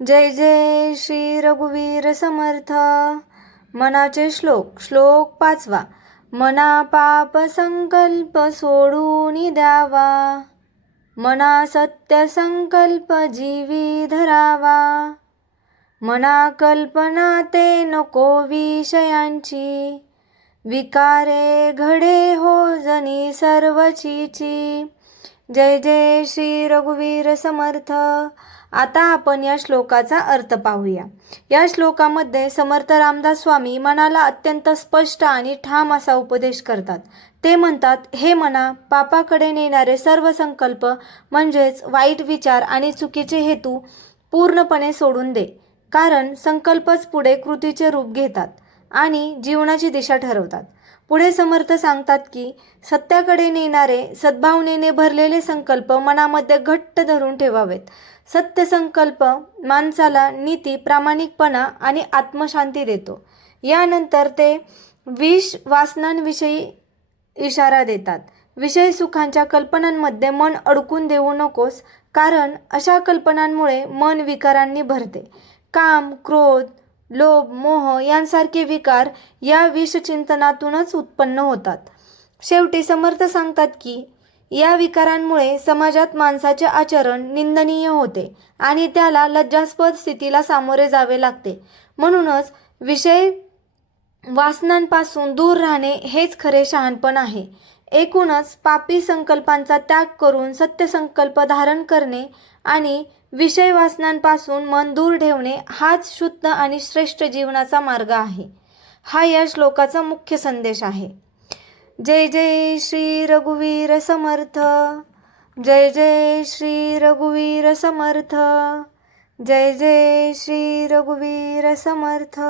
जय जय श्री रघुवीर समर्थ. मनाचे श्लोक. श्लोक 5. मना पाप संकल्प सोडून द्यावा, मना सत्य संकल्प जीवी धरावा. मना कल्पना ते नको विषयांची, विकारे घडे हो जनी सर्वचीची. जय जय श्री रघुवीर समर्थ. आता आपण या श्लोकाचा अर्थ पाहूया. या श्लोकामध्ये समर्थ रामदास स्वामी मनाला अत्यंत स्पष्ट आणि ठाम असा उपदेश करतात. ते म्हणतात, हे मना, पापाकडे नेणारे सर्व संकल्प म्हणजेच वाईट विचार आणि चुकीचे हेतू पूर्णपणे सोडून दे. कारण संकल्पच पुढे कृतीचे रूप घेतात आणि जीवनाची दिशा ठरवतात. पुढे समर्थ सांगतात की सत्याकडे नेणारे सद्भावनेने भरलेले संकल्प मनामध्ये घट्ट धरून ठेवावेत. सत्य संकल्प माणसाला नीती, प्रामाणिकपणा आणि आत्मशांती देतो. यानंतर ते विष वासनांविषयी इशारा देतात. विषय सुखांच्या कल्पनांमध्ये मन अडकून देऊ नकोस, कारण अशा कल्पनांमुळे मन विकारांनी भरते. काम, क्रोध, लोभ, मोह यांसारखे विकार या विषचिंतनातूनच उत्पन्न होतात. शेवटी समर्थ सांगतात की या विकारांमुळे समाजात माणसाचे आचरण निंदनीय होते आणि त्याला लज्जास्पद स्थितीला सामोरे जावे लागते. म्हणूनच विषय वासनांपासून दूर राहणे हेच खरे शहाणपण आहे. एकूणच पापी संकल्पांचा त्याग करून सत्य संकल्प धारण करणे आणि विषय वासनांपासून मन दूर ठेवणे हाच शुद्ध आणि श्रेष्ठ जीवनाचा मार्ग आहे. हा या श्लोकाचा मुख्य संदेश आहे. जय जय श्री रघुवीर समर्थ. जय जय श्री रघुवीर समर्थ. जय जय श्री रघुवीर समर्थ.